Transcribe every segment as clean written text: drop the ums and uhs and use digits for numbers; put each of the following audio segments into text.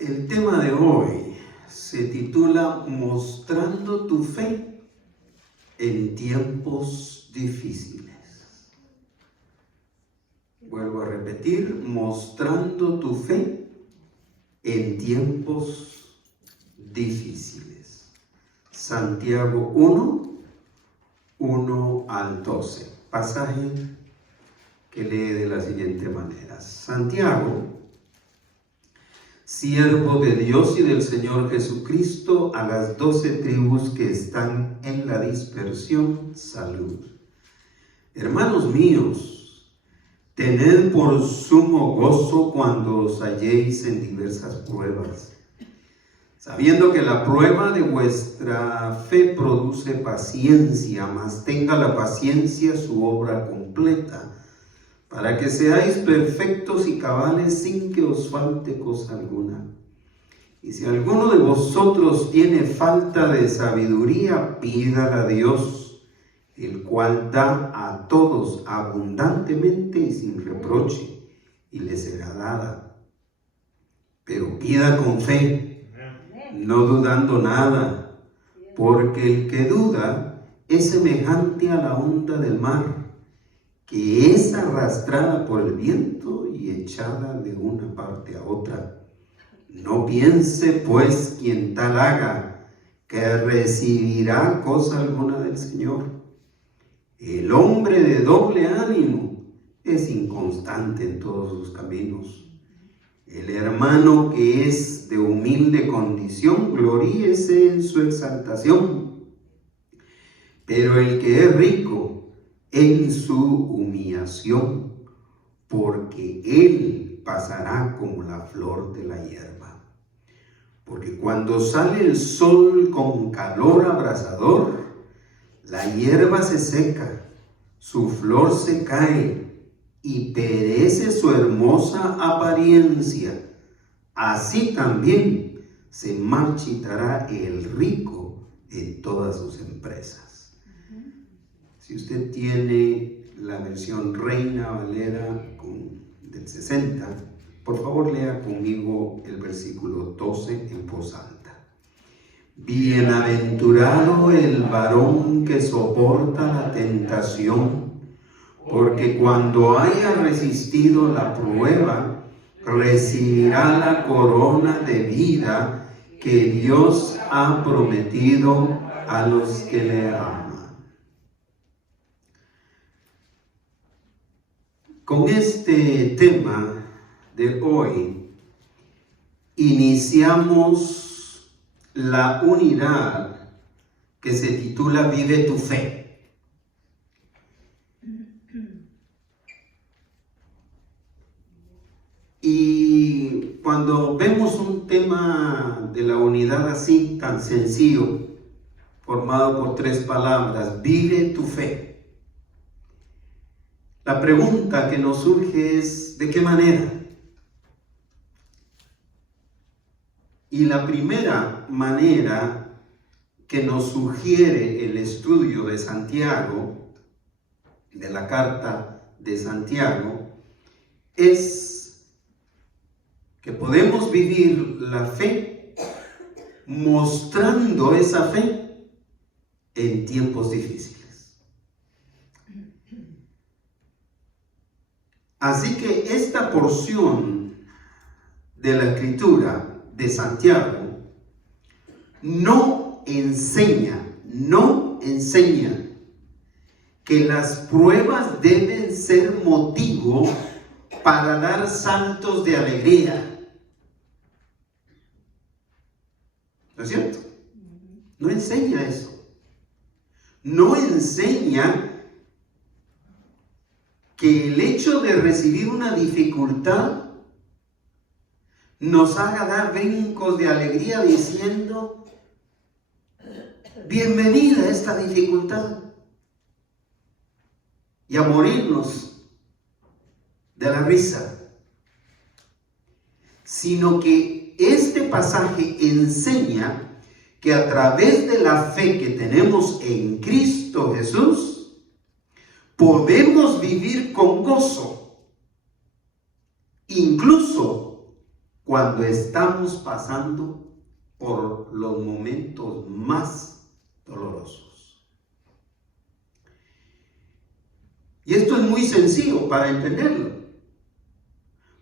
El tema de hoy se titula Mostrando tu fe en tiempos difíciles. Vuelvo a repetir, mostrando tu fe en tiempos difíciles. Santiago 1, 1 al 12. Pasaje que lee de la siguiente manera. Santiago, siervo de Dios y del Señor Jesucristo, a las 12 tribus que están en la dispersión, salud. Hermanos míos, tened por sumo gozo cuando os halléis en diversas pruebas, sabiendo que la prueba de vuestra fe produce paciencia, mas tenga la paciencia su obra completa, para que seáis perfectos y cabales sin que os falte cosa alguna. Y si alguno de vosotros tiene falta de sabiduría, pídala a Dios, el cual da a todos abundantemente y sin reproche, y le será dada. Pero pida con fe, no dudando nada, porque el que duda es semejante a la onda del mar, que es arrastrada por el viento y echada de una parte a otra. No piense, pues, quien tal haga, que recibirá cosa alguna del Señor. El hombre de doble ánimo es inconstante en todos sus caminos. El hermano que es de humilde condición, gloríese en su exaltación. Pero el que es rico, en su humillación, porque él pasará como la flor de la hierba. Porque cuando sale el sol con calor abrasador, la hierba se seca, su flor se cae y perece su hermosa apariencia. Así también se marchitará el rico en todas sus empresas. Si usted tiene la versión Reina Valera del 60, por favor lea conmigo el versículo 12 en voz alta. Bienaventurado el varón que soporta la tentación, porque cuando haya resistido la prueba, recibirá la corona de vida que Dios ha prometido a los que le aman. Con este tema de hoy, iniciamos la unidad que se titula Vive tu fe. Y cuando vemos un tema de la unidad así, tan sencillo, formado por 3 palabras, vive tu fe. La pregunta que nos surge es, ¿de qué manera? Y la primera manera que nos sugiere el estudio de Santiago, de la carta de Santiago, es que podemos vivir la fe mostrando esa fe en tiempos difíciles. Así que esta porción de la escritura de Santiago no enseña que las pruebas deben ser motivo para dar saltos de alegría. ¿No es cierto? No enseña eso. No enseña que el hecho de recibir una dificultad nos haga dar brincos de alegría diciendo, bienvenida a esta dificultad, y a morirnos de la risa, sino que este pasaje enseña que a través de la fe que tenemos en Cristo Jesús, podemos vivir con gozo, incluso cuando estamos pasando por los momentos más dolorosos. Y esto es muy sencillo para entenderlo,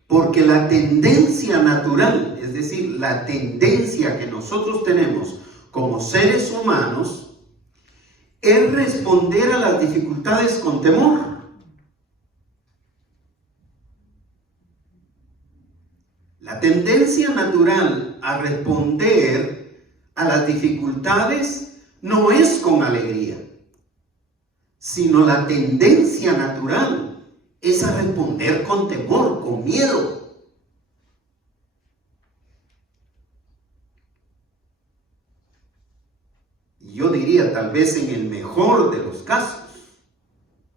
porque la tendencia natural, es decir, la tendencia que nosotros tenemos como seres humanos, es responder a las dificultades con temor. La tendencia natural a responder a las dificultades no es con alegría, sino la tendencia natural es a responder con temor, con miedo. Y yo diría, tal vez en el mejor de los casos,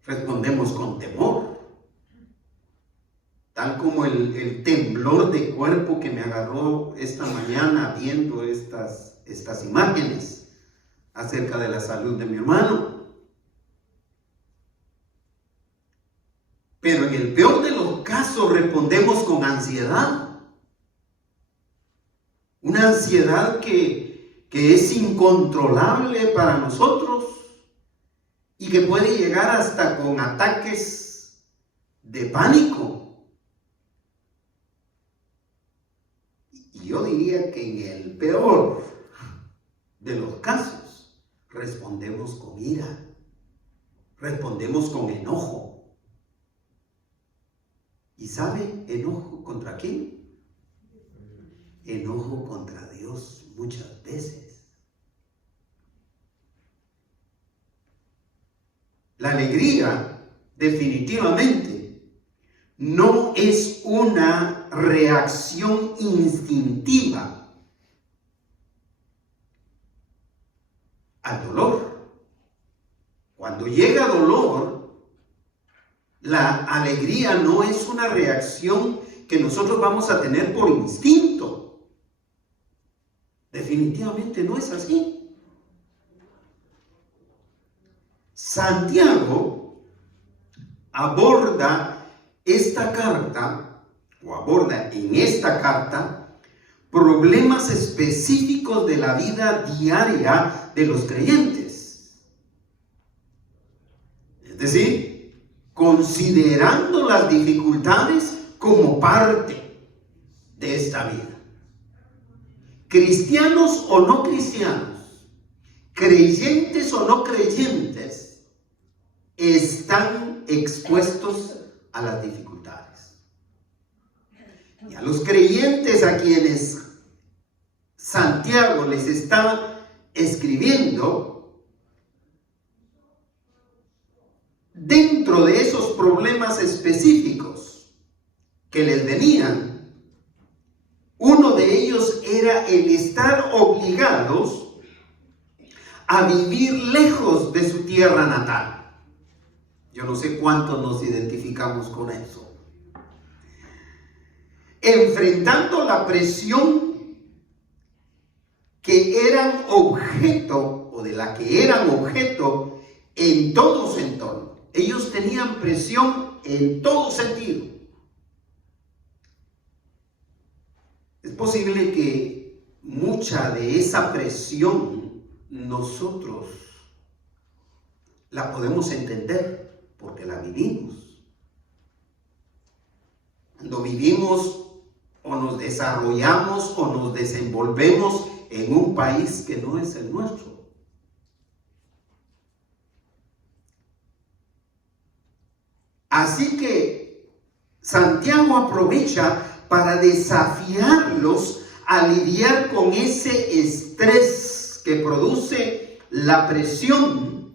respondemos con temor. Tal como el temblor de cuerpo que me agarró esta mañana viendo estas imágenes acerca de la salud de mi hermano. Pero en el peor de los casos respondemos con ansiedad. Una ansiedad que es incontrolable para nosotros y que puede llegar hasta con ataques de pánico. Y yo diría que en el peor de los casos respondemos con ira, respondemos con enojo. ¿Y sabe enojo contra quién? Enojo contra Dios muchas veces. La alegría definitivamente no es una reacción instintiva al dolor. Cuando llega dolor, la alegría no es una reacción que nosotros vamos a tener por instinto. Definitivamente no es así. Santiago aborda en esta carta problemas específicos de la vida diaria de los creyentes. Es decir, considerando las dificultades como parte de esta vida. Cristianos o no cristianos, creyentes o no creyentes, están expuestos a las dificultades. Y a los creyentes a quienes Santiago les está escribiendo, dentro de esos problemas específicos que les venían, uno de ellos era el estar obligados a vivir lejos de su tierra natal. Yo no sé cuántos nos identificamos con eso. Enfrentando la presión que eran objeto, o de la que eran objeto en todo su entorno. Ellos tenían presión en todo sentido. Es posible que mucha de esa presión nosotros la podemos entender porque la vivimos. Cuando vivimos o nos desarrollamos o nos desenvolvemos en un país que no es el nuestro. Así que Santiago aprovecha para desafiarlos a lidiar con ese estrés que produce la presión,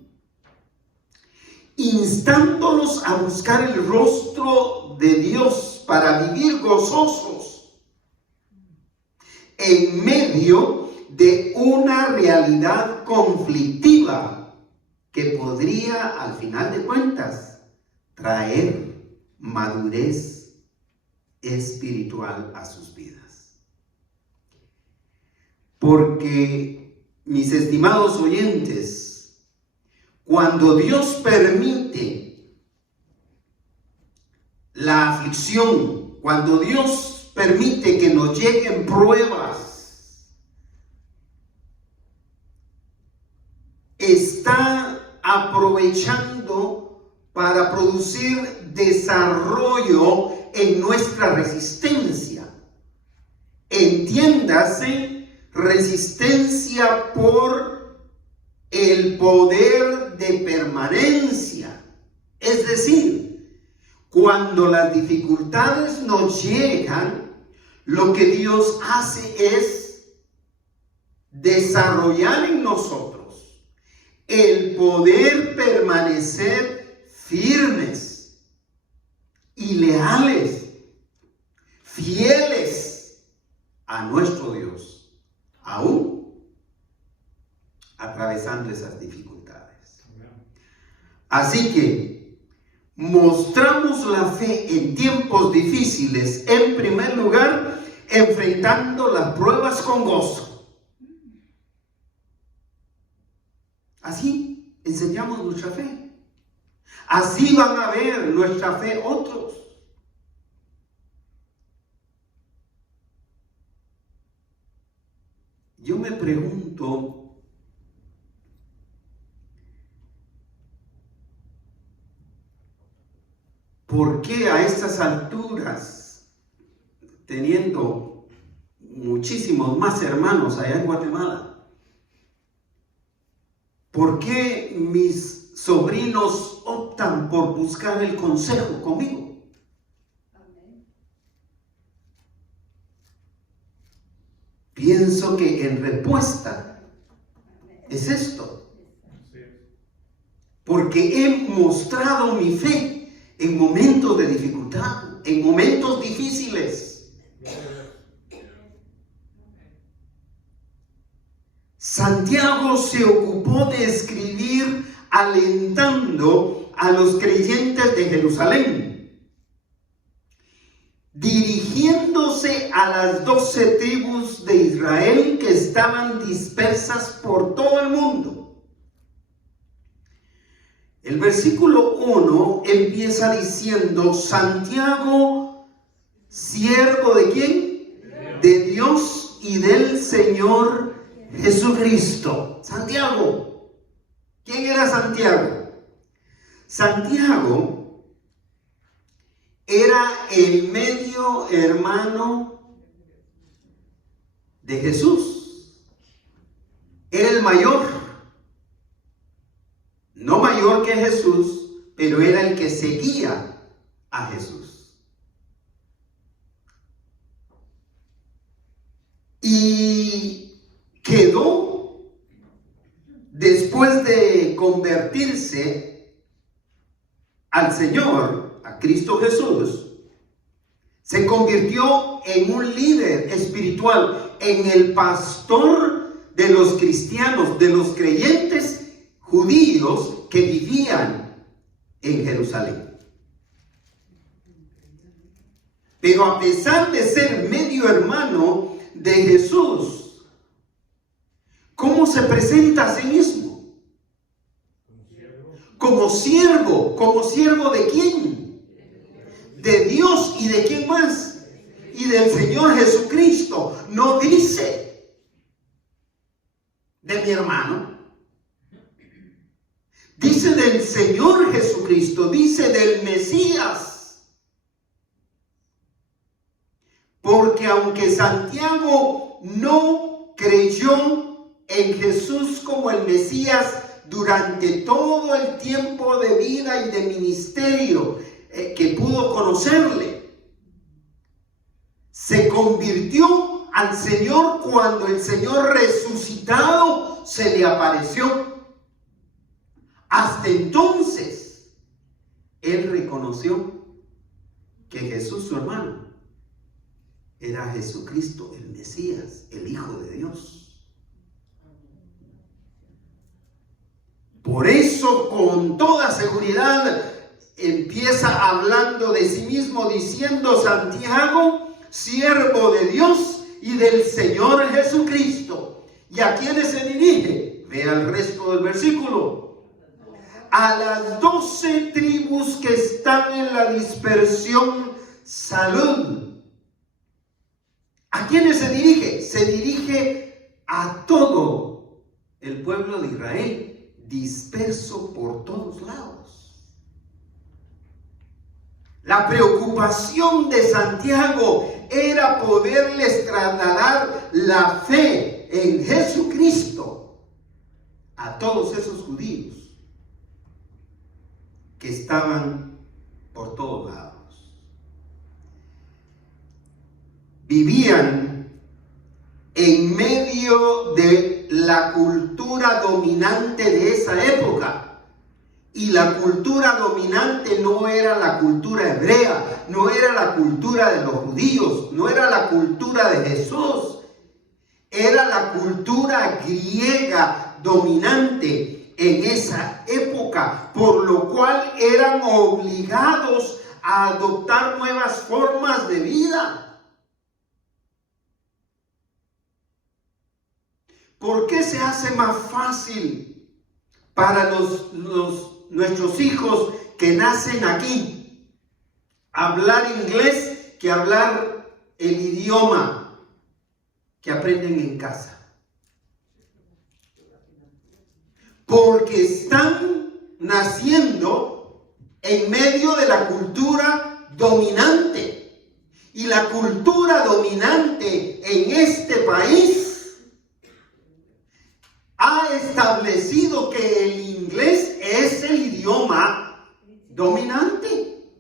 instándolos a buscar el rostro de Dios para vivir gozosos en medio de una realidad conflictiva que podría, al final de cuentas, traer madurez espiritual a sus vidas. Porque, mis estimados oyentes, cuando Dios permite la aflicción, cuando Dios permite que nos lleguen pruebas, está aprovechando para producir desarrollo en nuestra resistencia. Entiéndase, resistencia por el poder de permanencia. Es decir, cuando las dificultades nos llegan, lo que Dios hace es desarrollar en nosotros el poder permanecer firmes y leales, fieles a nuestro Dios, aún atravesando esas dificultades. Así que mostramos la fe en tiempos difíciles, en primer lugar, enfrentando las pruebas con gozo. Así enseñamos nuestra fe. Así van a ver nuestra fe otros. Yo me pregunto, ¿por qué a estas alturas, teniendo muchísimos más hermanos allá en Guatemala, por qué mis sobrinos optan por buscar el consejo conmigo? Pienso que en respuesta es esto. Porque he mostrado mi fe en momentos de dificultad, en momentos difíciles. Santiago se ocupó de escribir alentando a los creyentes de Jerusalén, dirigiéndose a las 12 tribus de Israel que estaban dispersas por todo el mundo. El versículo 1 empieza diciendo: Santiago, siervo ¿de quién? De Dios y del Señor Jesucristo. Santiago. ¿Quién era Santiago? Santiago era el medio hermano de Jesús. Era el mayor. No mayor que Jesús, pero era el que seguía a Jesús. Y quedó, después de convertirse al Señor, a Cristo Jesús, se convirtió en un líder espiritual, en el pastor de los cristianos, de los creyentes judíos que vivían en Jerusalén. Pero a pesar de ser medio hermano de Jesús, ¿cómo se presenta a sí mismo? Como siervo. ¿Como siervo de quién? De Dios. ¿Y de quién más? Y del Señor Jesucristo. No dice de mi hermano. Dice del Señor Jesucristo. Dice del Mesías. Porque aunque Santiago no creyó en Jesús como el Mesías durante todo el tiempo de vida y de ministerio que pudo conocerle, se convirtió al Señor cuando el Señor resucitado se le apareció. Hasta entonces, él reconoció que Jesús, su hermano, era Jesucristo, el Mesías, el Hijo de Dios. Por eso, con toda seguridad, empieza hablando de sí mismo, diciendo: Santiago, siervo de Dios y del Señor Jesucristo. ¿Y a quiénes se dirige? Vea el resto del versículo. A las 12 tribus que están en la dispersión, salud. ¿A quiénes se dirige? Se dirige a todo el pueblo de Israel, disperso por todos lados. La preocupación de Santiago era poderles trasladar la fe en Jesucristo a todos esos judíos que estaban por todos lados. Vivían en medio de la cultura dominante de esa época. Y la cultura dominante no era la cultura hebrea, no era la cultura de los judíos, no era la cultura de Jesús. Era la cultura griega dominante en esa época, por lo cual eran obligados a adoptar nuevas formas de vida. ¿Por qué se hace más fácil para nuestros hijos que nacen aquí hablar inglés que hablar el idioma que aprenden en casa? Porque están naciendo en medio de la cultura dominante. Y la cultura dominante en este país ha establecido que el inglés es el idioma dominante.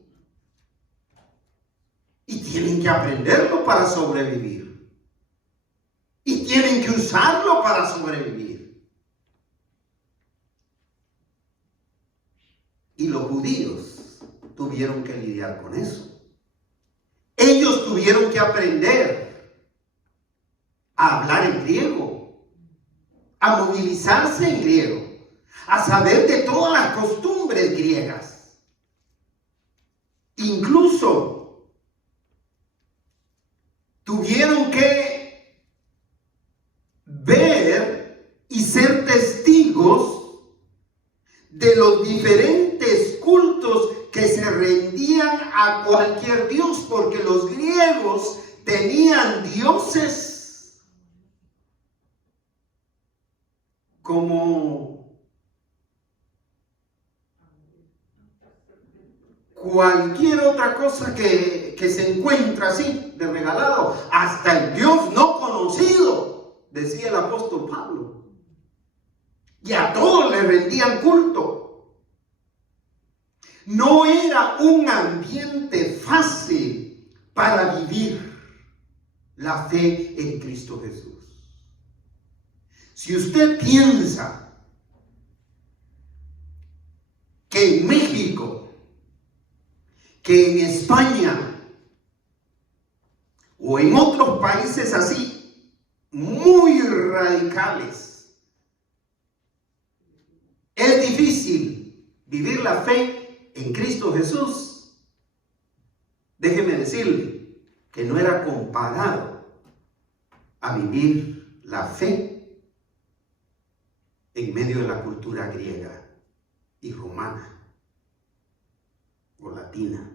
Y tienen que aprenderlo para sobrevivir. Y tienen que usarlo para sobrevivir. Y los judíos tuvieron que lidiar con eso. Ellos tuvieron que aprender a hablar en griego, a movilizarse en griego, a saber de todas las costumbres griegas. Incluso tuvieron que ver y ser testigos de los diferentes cultos que se rendían a cualquier dios, porque los griegos tenían dioses como cualquier otra cosa que se encuentra así de regalado, hasta el Dios no conocido, decía el apóstol Pablo, y a todos le rendían culto. No era un ambiente fácil para vivir la fe en Cristo Jesús. Si usted piensa que en México, que en España o en otros países así muy radicales, es difícil vivir la fe en Cristo Jesús, déjeme decirle que no era comparado a vivir la fe en medio de la cultura griega y romana o latina.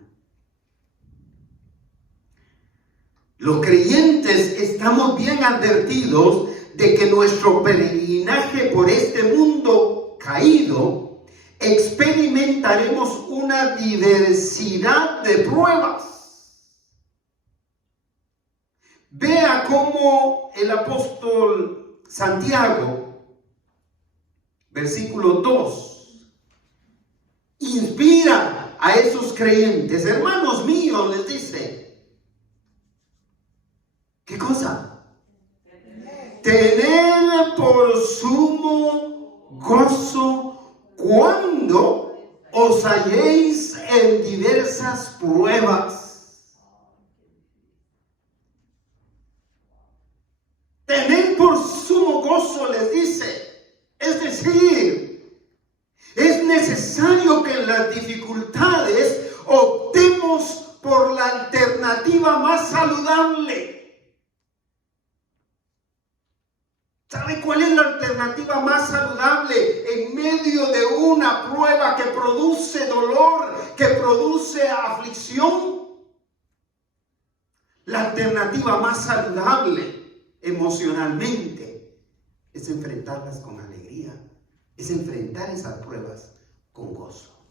Los creyentes estamos bien advertidos de que nuestro peregrinaje por este mundo caído experimentaremos una diversidad de pruebas. Vea cómo el apóstol Santiago, versículo 2, inspira a esos creyentes. Hermanos míos, les dice, ¿qué cosa? Tened por sumo gozo cuando os halléis en diversas pruebas. Tened por sumo gozo, les dice. Es decir, es necesario que en las dificultades optemos por la alternativa más saludable. ¿Sabe cuál es la alternativa más saludable en medio de una prueba que produce dolor, que produce aflicción? La alternativa más saludable emocionalmente es enfrentarlas con alegría, es enfrentar esas pruebas con gozo.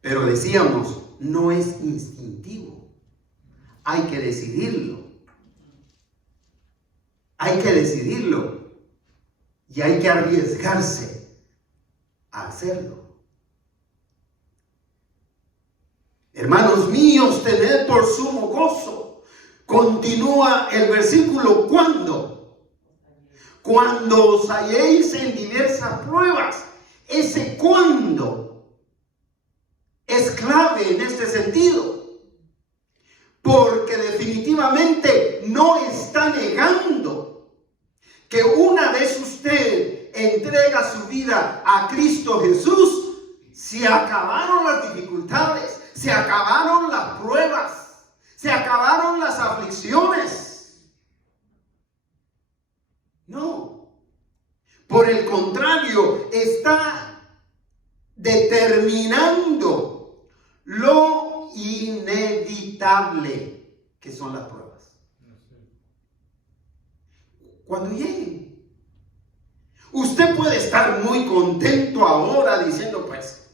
Pero decíamos, no es instintivo, hay que decidirlo. Hay que decidirlo y hay que arriesgarse a hacerlo. Hermanos míos, tened por sumo gozo. Continúa el versículo, ¿cuándo? Cuando os halléis en diversas pruebas. Ese cuándo es clave en este sentido. Porque definitivamente no está negando que una vez usted entrega su vida a Cristo Jesús, se acabaron las dificultades, se acabaron las pruebas, se acabaron las aflicciones. No. Por el contrario, está determinando lo inevitable que son las pruebas. Cuando lleguen, usted puede estar muy contento ahora diciendo, pues,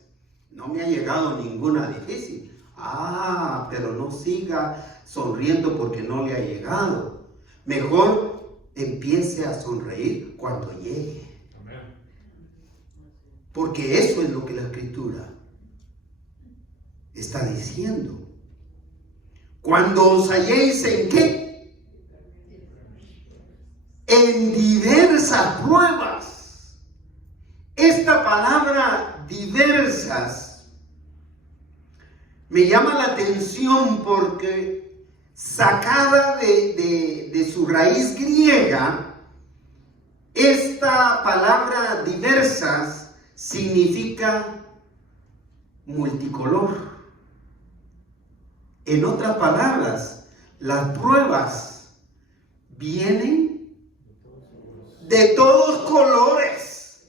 no me ha llegado ninguna difícil. Pero no siga sonriendo porque no le ha llegado. Mejor empiece a sonreír cuando llegue. Porque eso es lo que la Escritura está diciendo. Cuando os halléis en ¿qué? En diversas pruebas. Esta palabra diversas me llama la atención porque sacada de su raíz griega, esta palabra diversas significa multicolor. En otras palabras, las pruebas vienen de todos colores,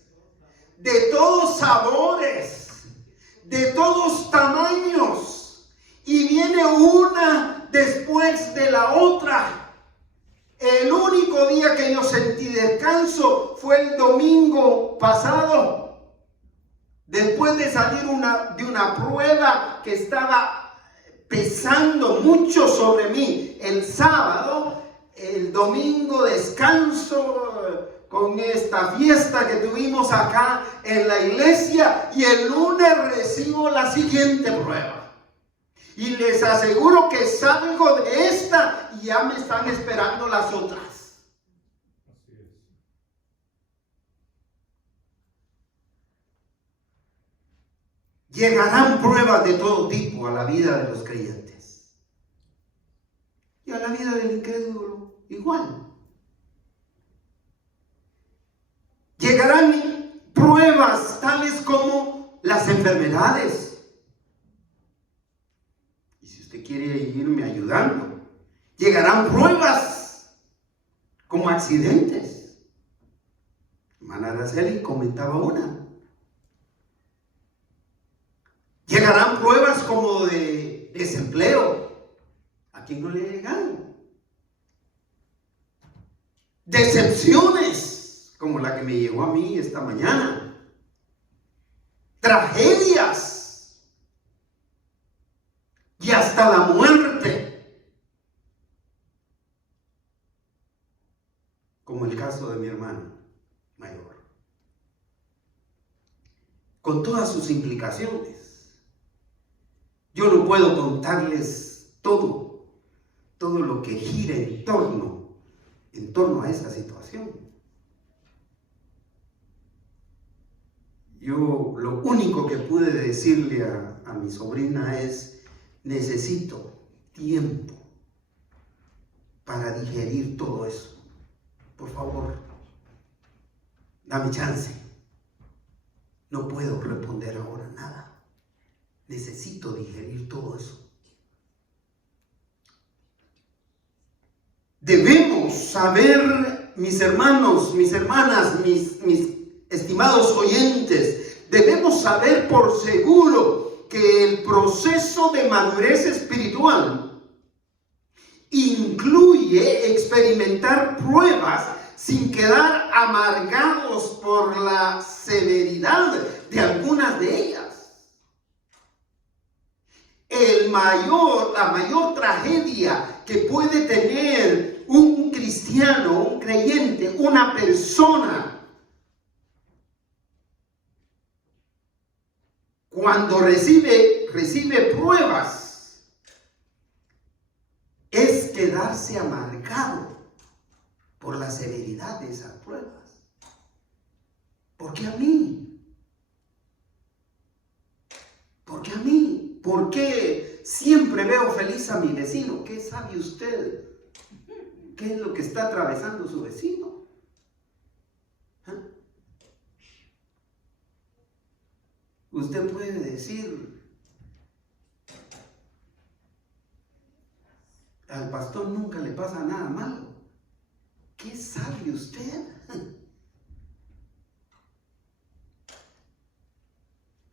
de todos sabores, de todos tamaños, y viene una después de la otra. El único día que yo sentí descanso fue el domingo pasado, después de salir de una prueba que estaba pesando mucho sobre mí. El sábado, el domingo descanso con esta fiesta que tuvimos acá en la iglesia, y el lunes recibo la siguiente prueba. Y les aseguro que salgo de esta y ya me están esperando las otras. Llegarán pruebas de todo tipo a la vida de los creyentes. Y a la vida del incrédulo igual. Llegarán pruebas tales como las enfermedades. Y si usted quiere irme ayudando, llegarán pruebas como accidentes. Hermana Araceli comentaba una. Llegarán pruebas como de desempleo. ¿A quién no le ha llegado? Decepciones, como la que me llegó a mí esta mañana. Tragedias. Y hasta la muerte. Como el caso de mi hermano mayor. Con todas sus implicaciones. Yo no puedo contarles todo lo que gira en torno a esa situación. Yo lo único que pude decirle a mi sobrina es: necesito tiempo para digerir todo eso. Por favor, dame chance. No puedo responder ahora nada. Necesito digerir todo eso. Debemos saber, mis hermanos, mis hermanas, mis estimados oyentes, debemos saber por seguro que el proceso de madurez espiritual espiritual incluye experimentar pruebas sin quedar amargados por la severidad de algunas de ellas. La mayor tragedia que puede tener un cristiano, un creyente, una persona, cuando recibe pruebas, es quedarse amargado por la severidad de esas pruebas. ¿Por qué a mí? ¿Por qué a mí? ¿Por qué siempre veo feliz a mi vecino? ¿Qué sabe usted? ¿Qué es lo que está atravesando su vecino? Usted puede decir, al pastor nunca le pasa nada malo. ¿Qué sabe usted?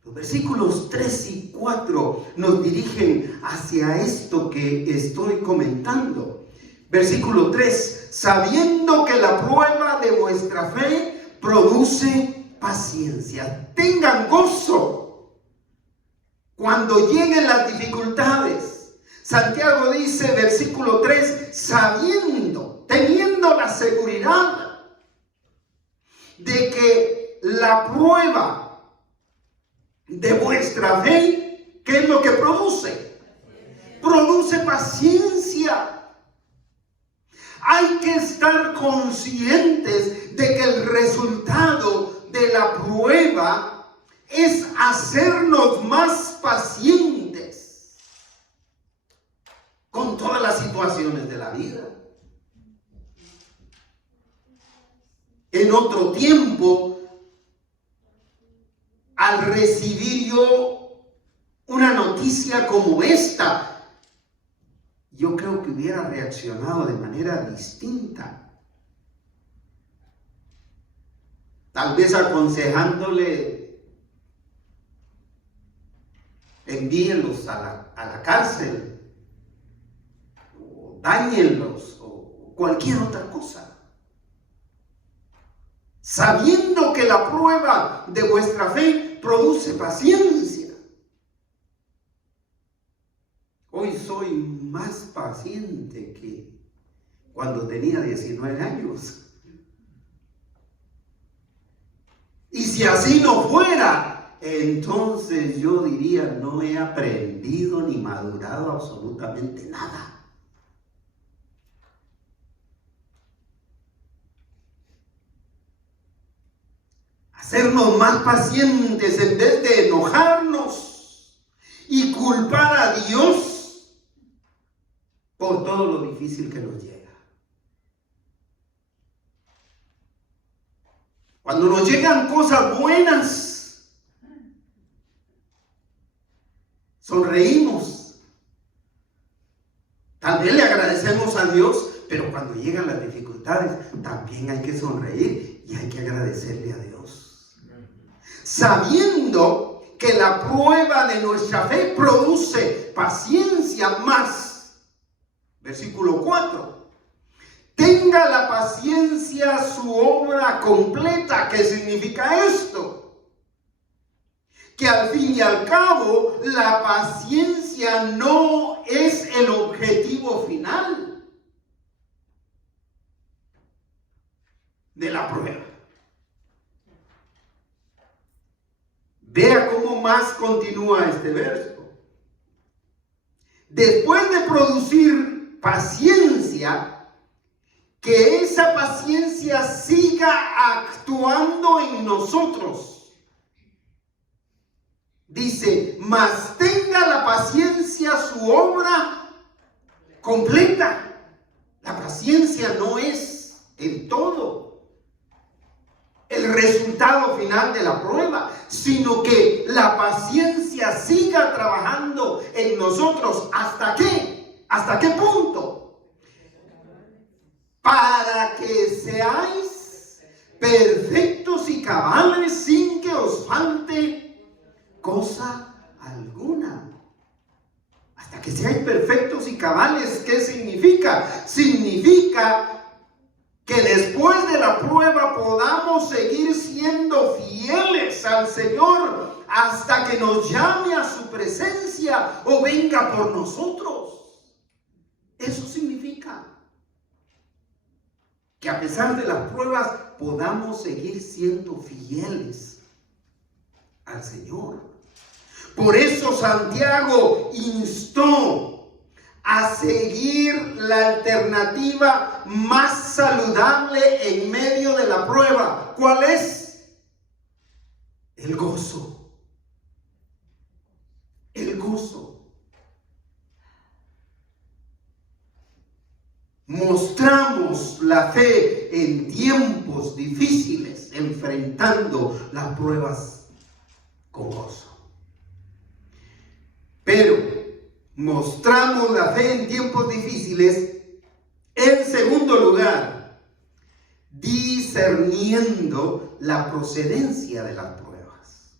Los versículos 3 y 4 nos dirigen hacia esto que estoy comentando. Versículo 3, sabiendo que la prueba de vuestra fe produce paciencia. Tengan gozo cuando lleguen las dificultades. Santiago dice, versículo 3, teniendo la seguridad de que la prueba de vuestra fe, ¿qué es lo que produce? Produce paciencia. Hay que estar conscientes de que el resultado de la prueba es hacernos más pacientes con todas las situaciones de la vida. En otro tiempo, al recibir yo una noticia como esta, yo creo que hubiera reaccionado de manera distinta. Tal vez aconsejándole, envíenlos a la cárcel, o dáñenlos, o cualquier otra cosa. Sabiendo que la prueba de vuestra fe produce paciencia. Hoy soy más paciente que cuando tenía 19 años. Y si así no fuera, entonces yo diría, no he aprendido ni madurado absolutamente nada. Hacernos más pacientes en vez de enojarnos y culpar a Dios por todo lo difícil que nos llega. Cuando nos llegan cosas buenas, sonreímos. Tal vez le agradecemos a Dios, pero cuando llegan las dificultades, también hay que sonreír y hay que agradecerle a Dios. Sabiendo que la prueba de nuestra fe produce paciencia más. Versículo 4. Tenga la paciencia su obra completa. ¿Qué significa esto? Que al fin y al cabo la paciencia no es el objetivo final de la prueba. Vea cómo más continúa este verso. Después de producir paciencia, que esa paciencia siga actuando en nosotros. Dice, mas tenga la paciencia su obra completa. La paciencia no es el todo, el resultado final de la prueba, sino que la paciencia siga trabajando en nosotros. ¿Hasta qué? ¿Hasta qué punto? Para que seáis perfectos y cabales sin que os falte cosa alguna. hasta que seáis perfectos y cabales. ¿Qué significa? Significa que después de la prueba podamos seguir siendo fieles al Señor hasta que nos llame a su presencia o venga por nosotros. Eso significa que a pesar de las pruebas podamos seguir siendo fieles al Señor. Por eso Santiago instó a seguir la alternativa más saludable en medio de la prueba. ¿Cuál es? El gozo. El gozo. Mostramos la fe en tiempos difíciles, enfrentando las pruebas con gozo. Pero mostramos la fe en tiempos difíciles, en segundo lugar, discerniendo la procedencia de las pruebas.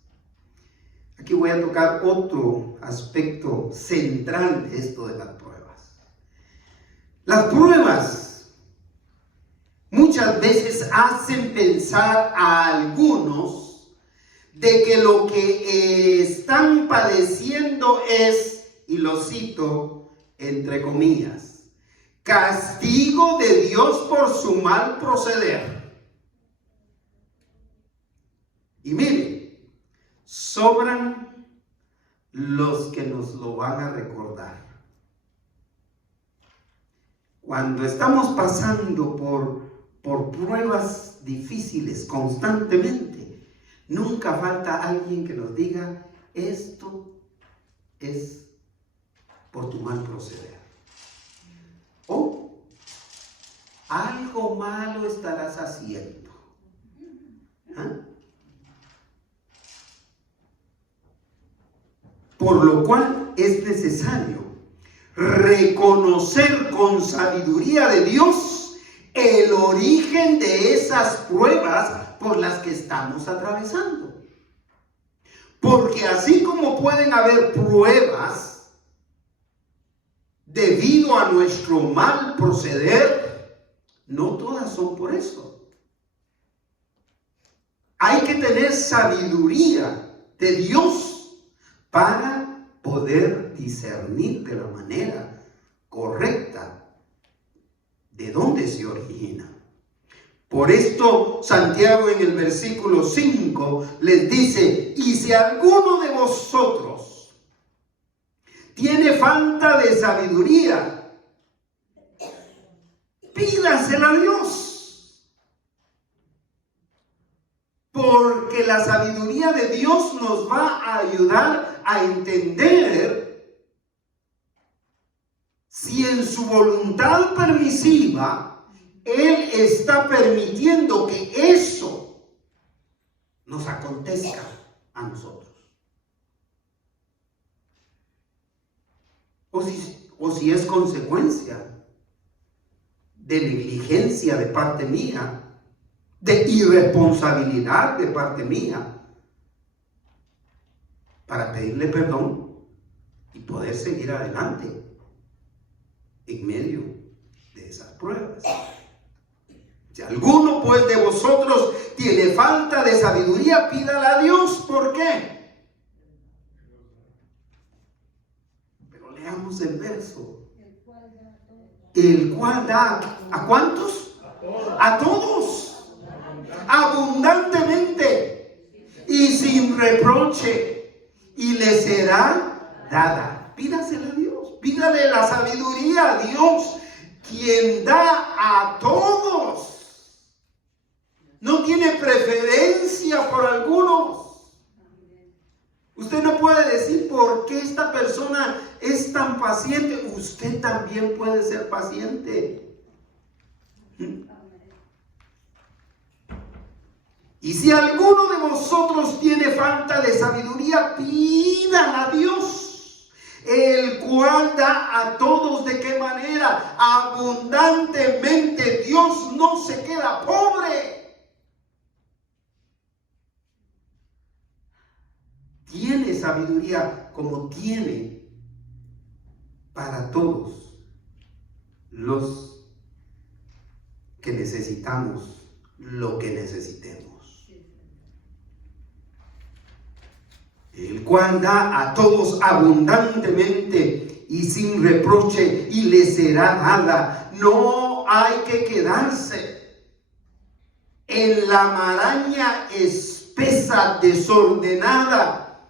Aquí voy a tocar otro aspecto central de esto de las pruebas. Las pruebas muchas veces hacen pensar a algunos de que lo que están padeciendo es, y lo cito entre comillas, castigo de Dios por su mal proceder. Y mire, sobran los que nos lo van a recordar. Cuando estamos pasando por pruebas difíciles constantemente, nunca falta alguien que nos diga, esto es por tu mal proceder. O algo malo estarás haciendo. Por lo cual es necesario reconocer con sabiduría de Dios el origen de esas pruebas por las que estamos atravesando. Porque así como pueden haber pruebas debido a nuestro mal proceder, no todas son por eso. Hay que tener sabiduría de Dios para poder discernir de la manera correcta de dónde se origina. Por esto Santiago en el versículo 5 les dice, y si alguno de vosotros tiene falta de sabiduría, pídasela a Dios. Porque la sabiduría de Dios nos va a ayudar a entender si en su voluntad permisiva Él está permitiendo que eso nos acontezca a nosotros. O si es consecuencia de negligencia de parte mía, de irresponsabilidad de parte mía, para pedirle perdón y poder seguir adelante en medio de esas pruebas. Si alguno pues de vosotros tiene falta de sabiduría, pídala a Dios. ¿Por qué? Pero leamos el verso. El cual da, ¿a cuántos? A todos. Abundantemente y sin reproche. Y le será dada. Pídasela a Dios. Pídale la sabiduría a Dios, quien da a todos. No tiene preferencia por algunos. Usted no puede decir por qué esta persona es tan paciente. Usted también puede ser paciente. Y si alguno de vosotros tiene falta de sabiduría, pidan a Dios, el cual da a todos. ¿De qué manera? Abundantemente. Dios no se queda pobre. Tiene sabiduría como tiene para todos los que necesitamos lo que necesitemos, el cual da a todos abundantemente y sin reproche, y les será dada. No hay que quedarse en la maraña espesa, desordenada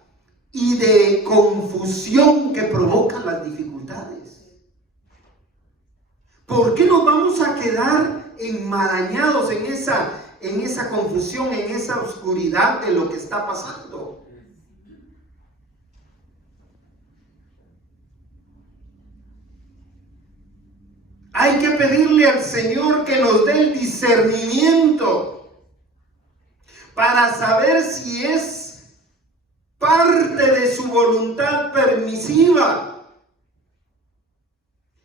y de confusión que provocan las dificultades. ¿Por qué nos vamos a quedar enmarañados en esa confusión, en esa oscuridad de lo que está pasando? Hay que pedirle al Señor que nos dé el discernimiento para saber si es parte de su voluntad permisiva.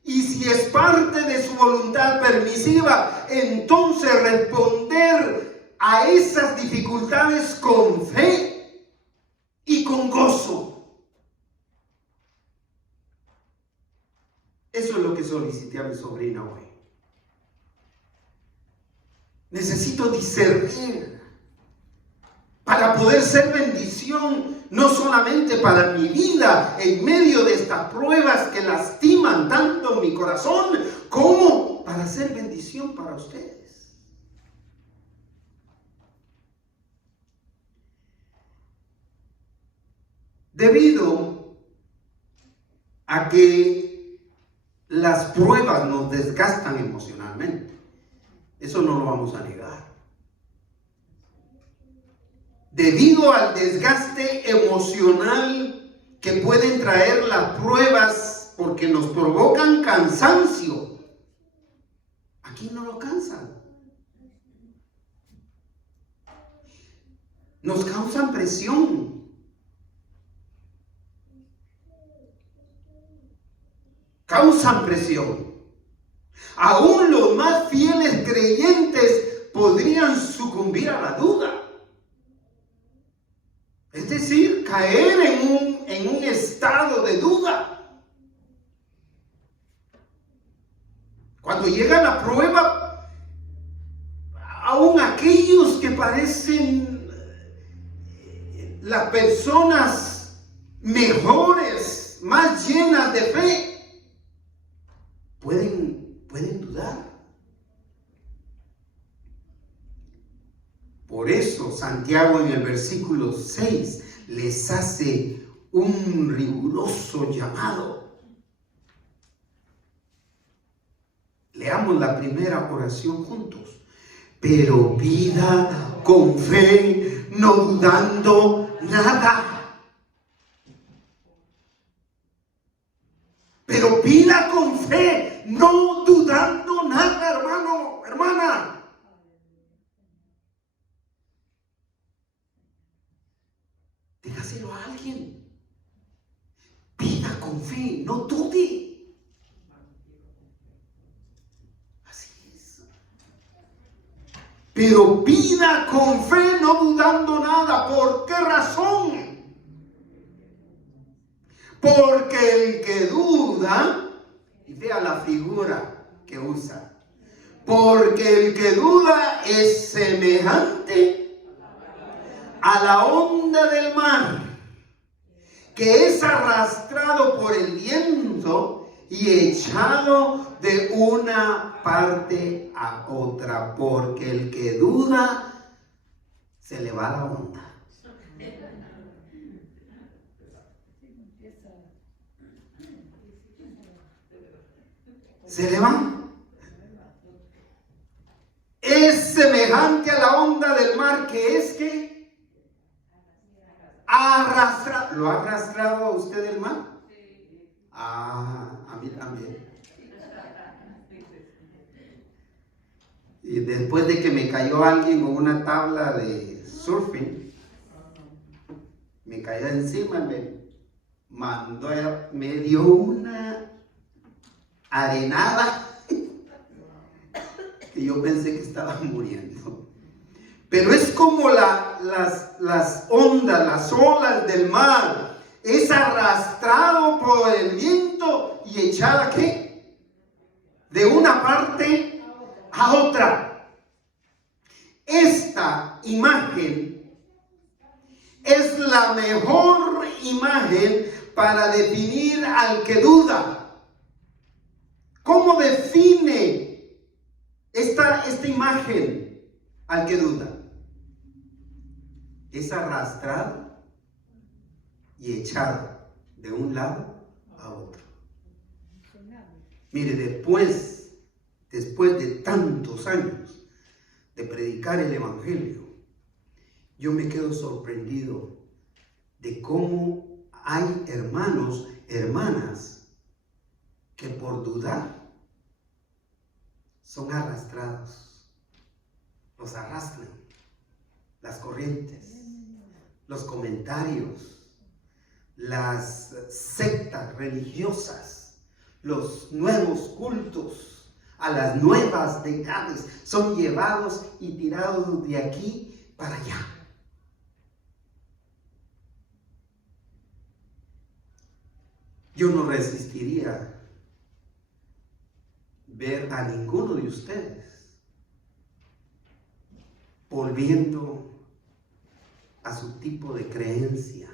Y si es parte de su voluntad permisiva, entonces responder a esas dificultades con fe y con gozo. Eso es lo que solicité a mi sobrina hoy. Necesito discernir para poder ser bendición, no solamente para mi vida en medio de estas pruebas que lastiman tanto mi corazón, como para ser bendición para ustedes. Debido a que las pruebas nos desgastan emocionalmente, eso no lo vamos a negar. Debido al desgaste emocional que pueden traer las pruebas, porque nos provocan cansancio. Aquí no lo cansan. Nos causan presión. Causan presión. Aún los más fieles creyentes podrían sucumbir a la duda. Es decir, caer en un estado de duda. Cuando llega la prueba, aún aquellos que parecen las personas mejores, más llenas de fe, pueden dudar. Por eso Santiago en el versículo 6 les hace un riguroso llamado. Leamos la primera oración juntos. Pero pida con fe, no dudando nada. Pero pida con fe, no dudando nada, hermano, hermana. Dígaselo a alguien. Pida con fe, no dude. Así es. Pero pida con fe, no dudando nada. ¿Por qué razón? Porque el que duda, y vea la figura que usa, porque el que duda es semejante a la onda del mar, que es arrastrado por el viento y echado de una parte a otra. Porque el que duda, se le va la onda. Se le va. Es semejante a la onda del mar, que es que arrastra. ¿Lo ha arrastrado a usted el mar? A mí también. Y después de que me cayó alguien con una tabla de surfing, me cayó encima, me dio una arenada que yo pensé que estaba muriendo. Pero es como las ondas, las olas del mar es arrastrado por el viento y echado, ¿qué? De una parte a otra. Esta imagen es la mejor imagen para definir al que duda. ¿Cómo define esta imagen al que duda? Es arrastrado y echado de un lado a otro. Mire, después de tantos años de predicar el Evangelio, yo me quedo sorprendido de cómo hay hermanos, hermanas, que por dudar son arrastrados. Los arrastran las corrientes, los comentarios, las sectas religiosas, los nuevos cultos, a las nuevas deidades, son llevados y tirados de aquí para allá. Yo no resistiría ver a ninguno de ustedes volviendo a su tipo de creencia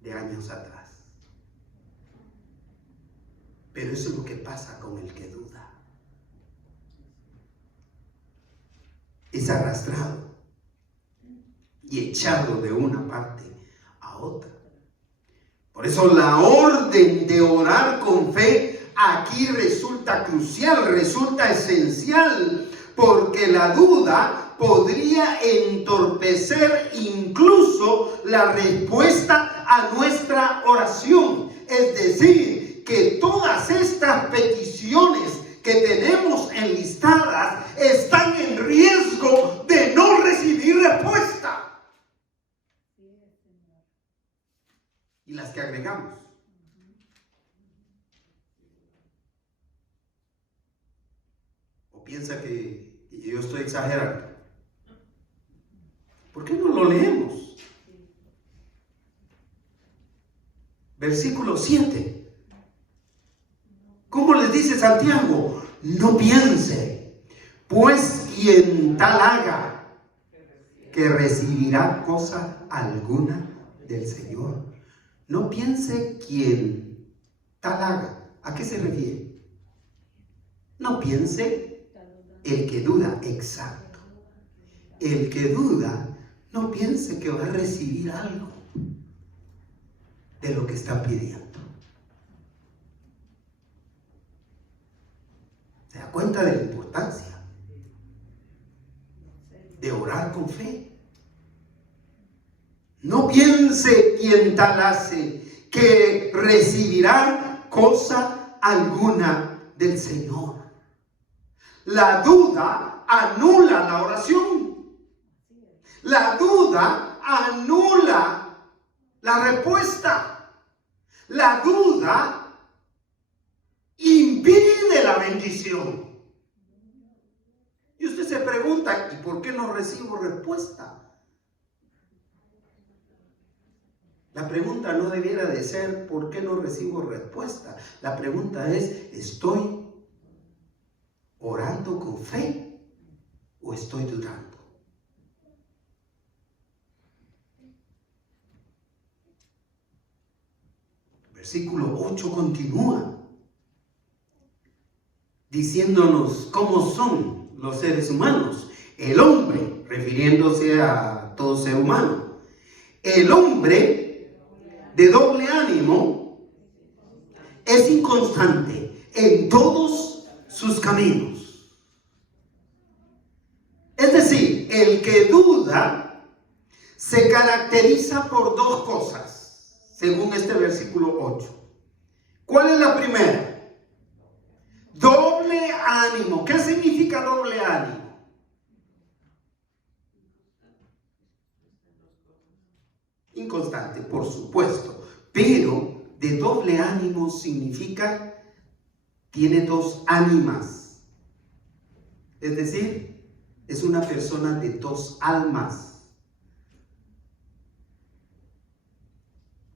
de años atrás. Pero eso es lo que pasa con el que duda. Es arrastrado y echado de una parte a otra. Por eso la orden de orar con fe aquí resulta crucial, resulta esencial, porque la duda podría entorpecer incluso la respuesta a nuestra oración. Es decir, que todas estas peticiones que tenemos enlistadas están en riesgo de no recibir respuesta. Y las que agregamos. ¿O piensa que yo estoy exagerando? ¿Por qué no lo leemos? Versículo 7. ¿Cómo les dice Santiago? No piense, pues quien tal haga, que recibirá cosa alguna del Señor. No piense quien tal haga. ¿A qué se refiere? No piense el que duda, exacto. El que duda, no piense que va a recibir algo de lo que está pidiendo. ¿Se da cuenta de la importancia de orar con fe? No piense quien tal hace que recibirá cosa alguna del Señor. La duda anula la oración. La duda anula la respuesta. La duda impide la bendición. Y usted se pregunta, ¿y por qué no recibo respuesta? La pregunta no debiera de ser ¿por qué no recibo respuesta? La pregunta es, ¿estoy orando con fe o estoy dudando? Versículo 8 continúa diciéndonos cómo son los seres humanos. El hombre, refiriéndose a todo ser humano, el hombre de doble ánimo es inconstante en todos sus caminos. Es decir, el que duda se caracteriza por dos cosas, según este versículo 8. ¿Cuál es la primera? Doble ánimo. ¿Qué significa doble ánimo? Inconstante, por supuesto, pero de doble ánimo significa tiene dos ánimas, es decir, es una persona de dos almas.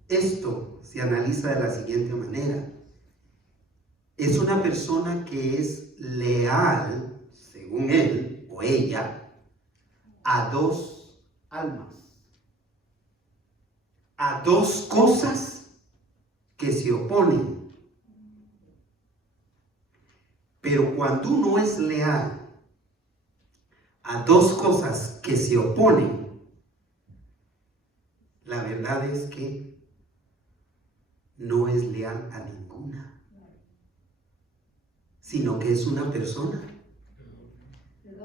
Esto se analiza de la siguiente manera. Es una persona que es leal, según él o ella, a dos almas, a dos cosas que se oponen. Pero cuando uno es leal a dos cosas que se oponen, la verdad es que no es leal a ninguna, sino que es una persona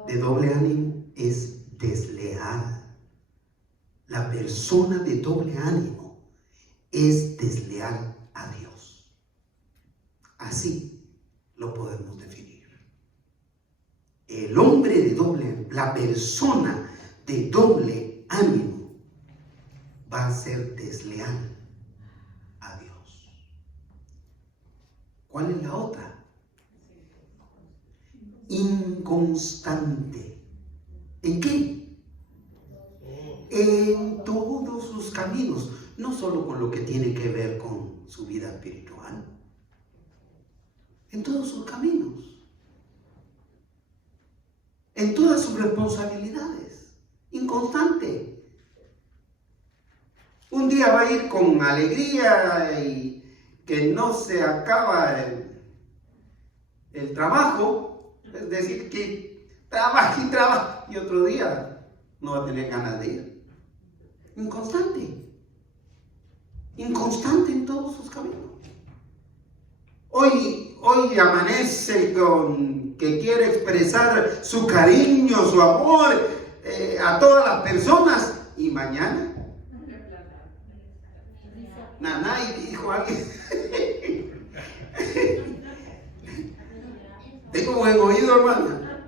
de doble ánimo, es desleal. La persona de doble ánimo es desleal a Dios. Así lo podemos definir. El hombre de doble, la persona de doble ánimo va a ser desleal a Dios. ¿Cuál es la otra? Inconstante. ¿En qué? En todos sus caminos, no solo con lo que tiene que ver con su vida espiritual, en todos sus caminos, en todas sus responsabilidades, inconstante. Un día va a ir con alegría y que no se acaba el trabajo, es decir, que trabaja y trabaja, y otro día no va a tener ganas de ir. Inconstante en todos sus caminos. Hoy amanece con que quiere expresar su cariño, su amor a todas las personas, y mañana y dijo alguien. Tengo buen oído, hermana.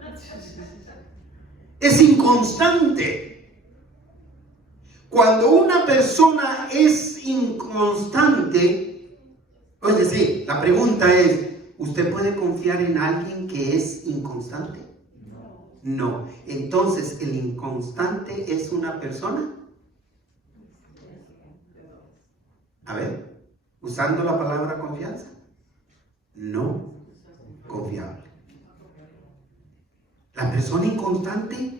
Es inconstante. Cuando una persona es inconstante, es decir, la pregunta es, ¿usted puede confiar en alguien que es inconstante? No. Entonces, ¿el inconstante es una persona? A ver, usando la palabra confianza. No confiable. La persona inconstante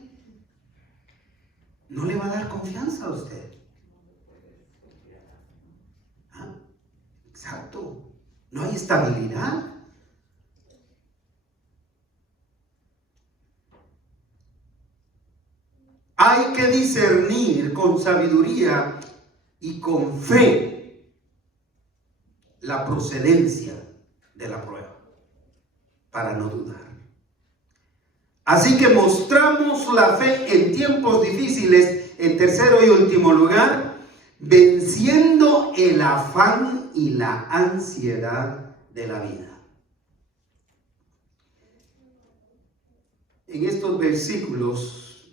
no le va a dar confianza a usted. ¿Ah? Exacto. No hay estabilidad. Hay que discernir con sabiduría y con fe la procedencia de la prueba, para no dudar. Así que mostramos la fe en tiempos difíciles, en tercero y último lugar, venciendo el afán y la ansiedad de la vida. En estos versículos,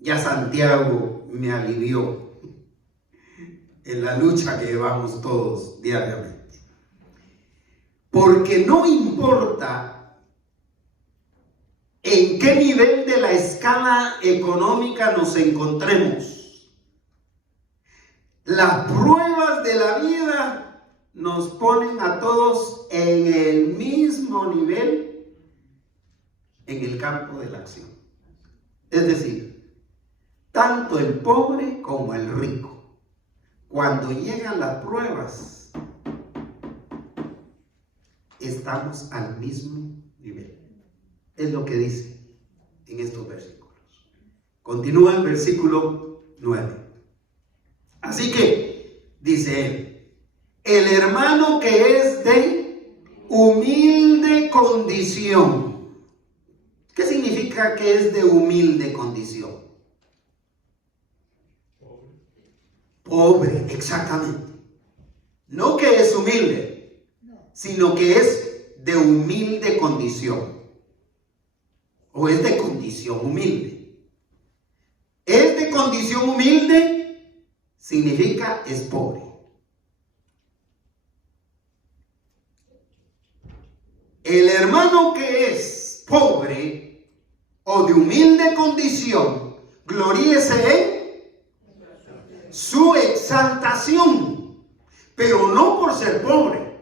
ya Santiago me alivió en la lucha que llevamos todos diariamente. Porque no importa en qué nivel de la escala económica nos encontremos, las pruebas de la vida nos ponen a todos en el mismo nivel en el campo de la acción. Es decir, tanto el pobre como el rico, cuando llegan las pruebas, estamos al mismo nivel. Es lo que dice en estos versículos. Continúa el versículo 9. Así que, dice él, el hermano que es de humilde condición. ¿Qué significa que es de humilde condición? Pobre, exactamente. No que es humilde, sino que es de humilde condición. O es de condición humilde. Es de condición humilde significa es pobre. El hermano que es pobre o de humilde condición, gloríese su exaltación, pero no por ser pobre,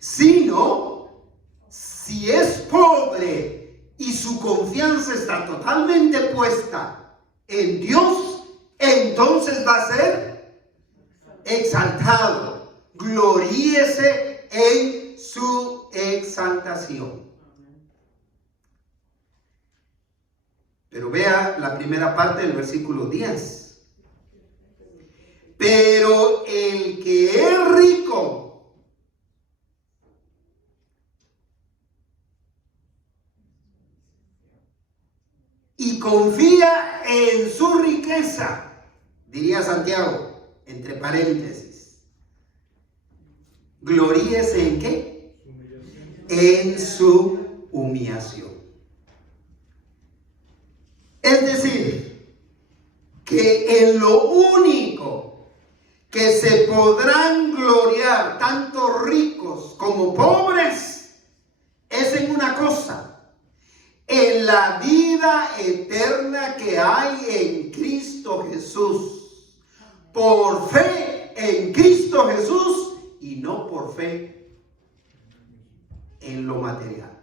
sino si es pobre y su confianza está totalmente puesta en Dios, entonces va a ser exaltado. Gloríese en su exaltación. Pero vea la primera parte del versículo 10. Pero el que es rico y confía en su riqueza, diría Santiago, entre paréntesis, gloríese ¿en qué? En su humillación. Es decir, que en lo único que se podrán gloriar tanto ricos como pobres es en una cosa: en la vida eterna que hay en Cristo Jesús, por fe en Cristo Jesús y no por fe en lo material.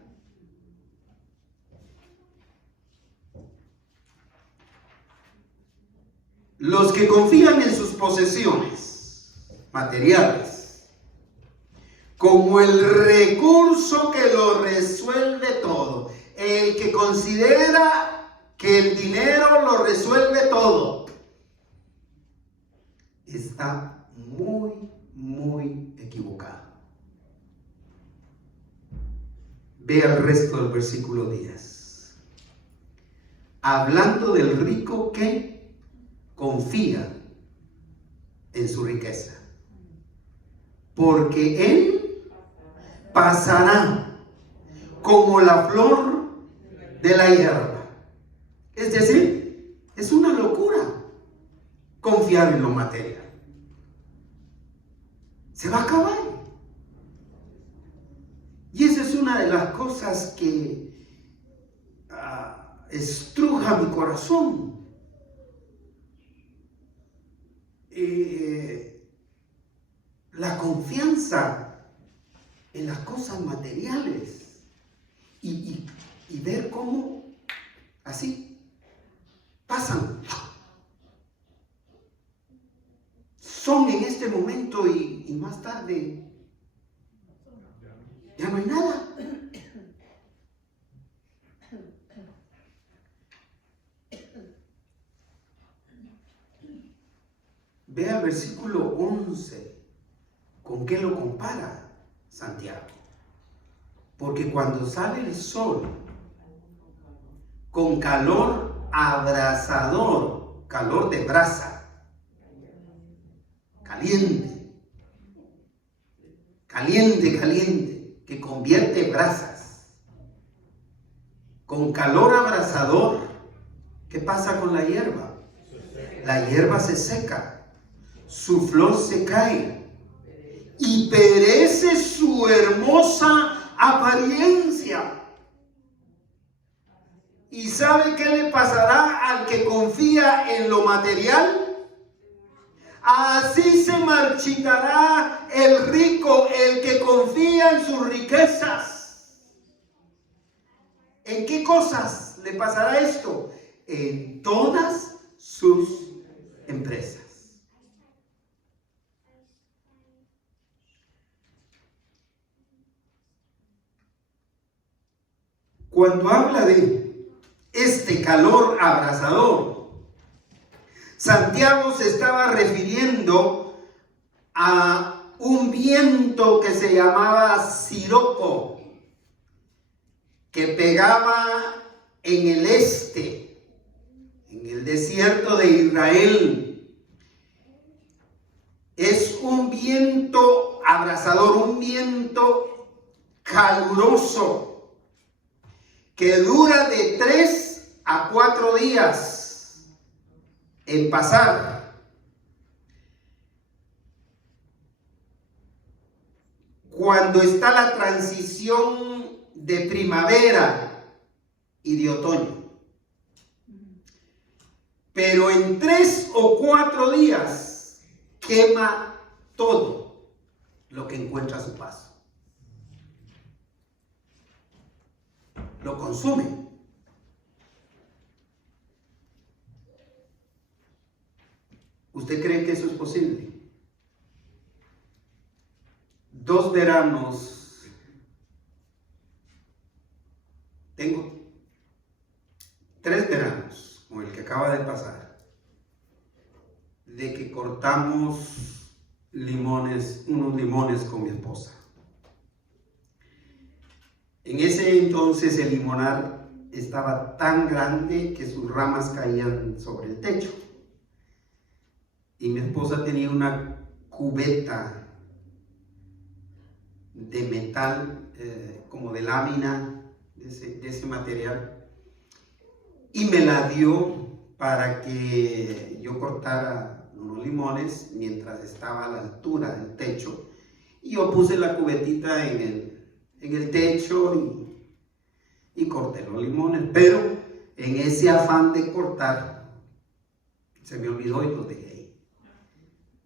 Los que confían en sus posesiones materiales como el recurso que lo resuelve todo, el que considera que el dinero lo resuelve todo, está muy equivocado. Vea el resto del versículo 10. Hablando del rico que confía en su riqueza, porque él pasará como la flor de la hierba. Es decir, es una locura confiar en lo material. Se va a acabar. Y esa es una de las cosas que estruja mi corazón. La confianza en las cosas materiales y ver cómo así pasan, son en este momento y más tarde ya no hay nada. Vea el versículo 11. ¿Con qué lo compara Santiago? Porque cuando sale el sol con calor abrasador, calor de brasa, caliente, que convierte brasas, con calor abrasador, ¿qué pasa con la hierba? La hierba se seca, su flor se cae y perece su hermosa apariencia. ¿Y sabe qué le pasará al que confía en lo material? Así se marchitará el rico, el que confía en sus riquezas. ¿En qué cosas le pasará esto? En todas sus empresas. Cuando habla de este calor abrasador, Santiago se estaba refiriendo a un viento que se llamaba siroco, que pegaba en el este, en el desierto de Israel. Es un viento abrasador, un viento caluroso, que dura de 3 a 4 días en pasar. Cuando está la transición de primavera y de otoño. pero en 3 o 4 días quema todo lo que encuentra a su paso. Lo consume. ¿Usted cree que eso es posible? 2 veranos, tengo 3 veranos, como el que acaba de pasar, de que cortamos unos limones con mi esposa. En ese entonces el limonar estaba tan grande que sus ramas caían sobre el techo. Y mi esposa tenía una cubeta de metal, como de lámina, de ese material, y me la dio para que yo cortara unos limones mientras estaba a la altura del techo. Y yo puse la cubetita en el techo y corté los limones, pero en ese afán de cortar se me olvidó y los dejé ahí.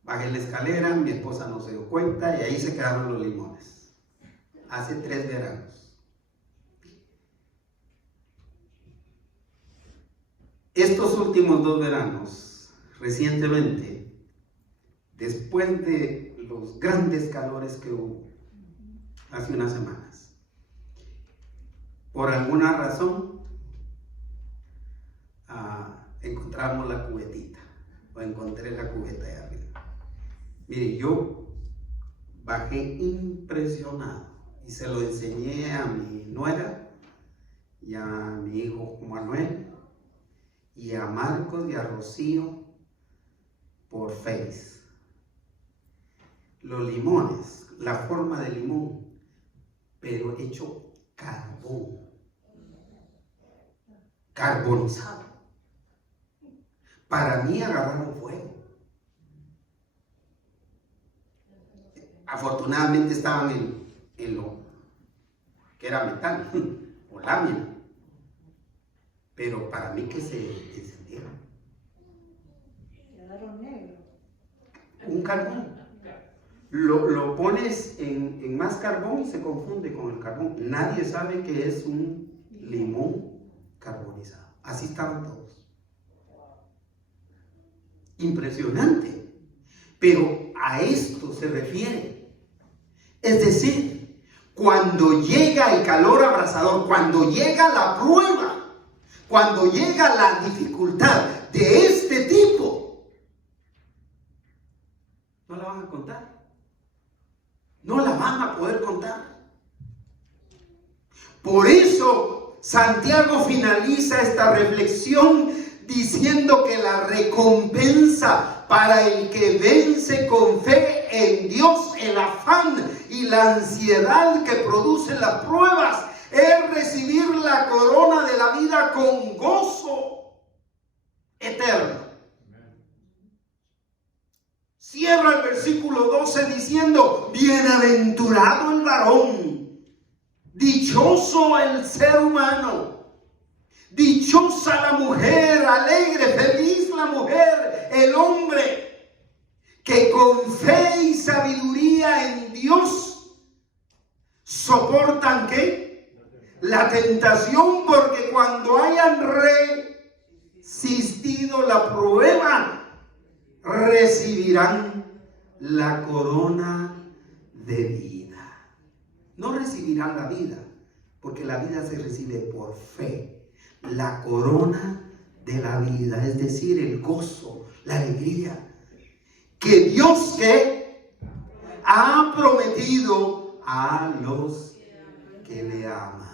Bajé la escalera, mi esposa no se dio cuenta y ahí se quedaron los limones. Hace 3 veranos. Estos últimos 2 veranos, recientemente, después de los grandes calores que hubo hace unas semanas, por alguna razón encontramos la cubetita, o encontré la cubeta de arriba. Mire, yo bajé impresionado y se lo enseñé a mi nuera y a mi hijo Manuel y a Marcos y a Rocío por Face. Los limones, la forma de limón, pero hecho carbón, carbonizado. Para mí agarraron fuego. Afortunadamente estaban en lo que era metal o lámina, pero para mí que se encendieron. Quedaron negros. Un carbón. Lo pones en más carbón y se confunde con el carbón. Nadie sabe que es un limón carbonizado. Así estaban todos. Impresionante. Pero a esto se refiere. Es decir, cuando llega el calor abrasador, cuando llega la prueba, cuando llega la dificultad de este tipo, no la van a contar. No la van a poder contar. Por eso Santiago finaliza esta reflexión diciendo que la recompensa para el que vence con fe en Dios el afán y la ansiedad que producen las pruebas es recibir la corona de la vida con gozo eterno. Cierra el versículo 12 diciendo: bienaventurado el varón, dichoso el ser humano, dichosa la mujer, alegre, feliz la mujer, el hombre, que con fe y sabiduría en Dios soportan ¿qué? La tentación, porque cuando hayan resistido la prueba, recibirán la corona de vida. No recibirán la vida, porque la vida se recibe por fe. La corona de la vida, es decir, el gozo, la alegría que Dios que ha prometido a los que le aman.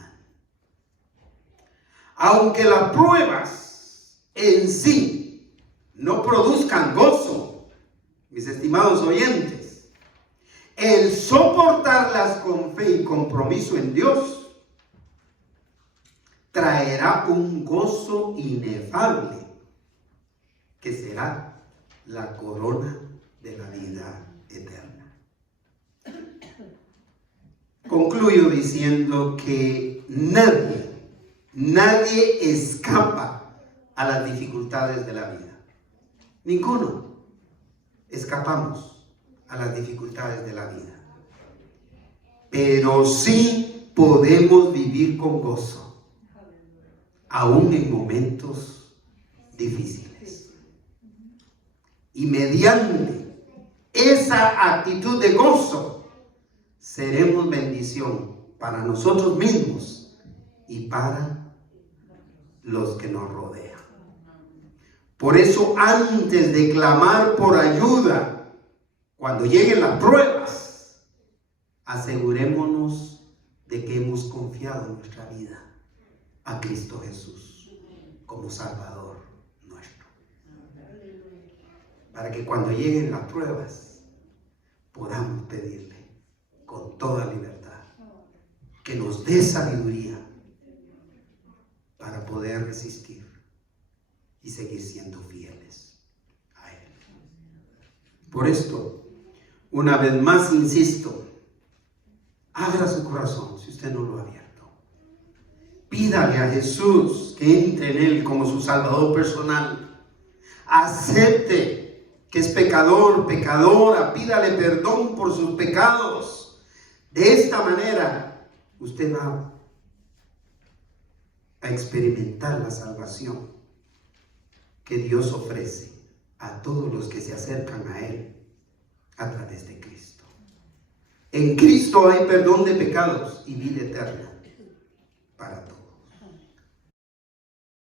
Aunque las pruebas en sí no produzcan gozo, mis estimados oyentes, el soportarlas con fe y compromiso en Dios traerá un gozo inefable que será la corona de la vida eterna. Concluyo diciendo que nadie escapa a las dificultades de la vida. Ninguno escapamos a las dificultades de la vida. Pero sí podemos vivir con gozo, aún en momentos difíciles. Y mediante esa actitud de gozo, seremos bendición para nosotros mismos y para los que nos rodean. Por eso, antes de clamar por ayuda, cuando lleguen las pruebas, asegurémonos de que hemos confiado nuestra vida a Cristo Jesús como Salvador nuestro. Para que cuando lleguen las pruebas, podamos pedirle con toda libertad que nos dé sabiduría para poder resistir y seguir siendo fieles a Él. Por esto, una vez más insisto, abra su corazón si usted no lo ha abierto. Pídale a Jesús que entre en Él como su Salvador personal. Acepte que es pecador, pecadora. Pídale perdón por sus pecados. De esta manera, usted va a experimentar la salvación que Dios ofrece a todos los que se acercan a Él a través de Cristo. En Cristo hay perdón de pecados y vida eterna para todos.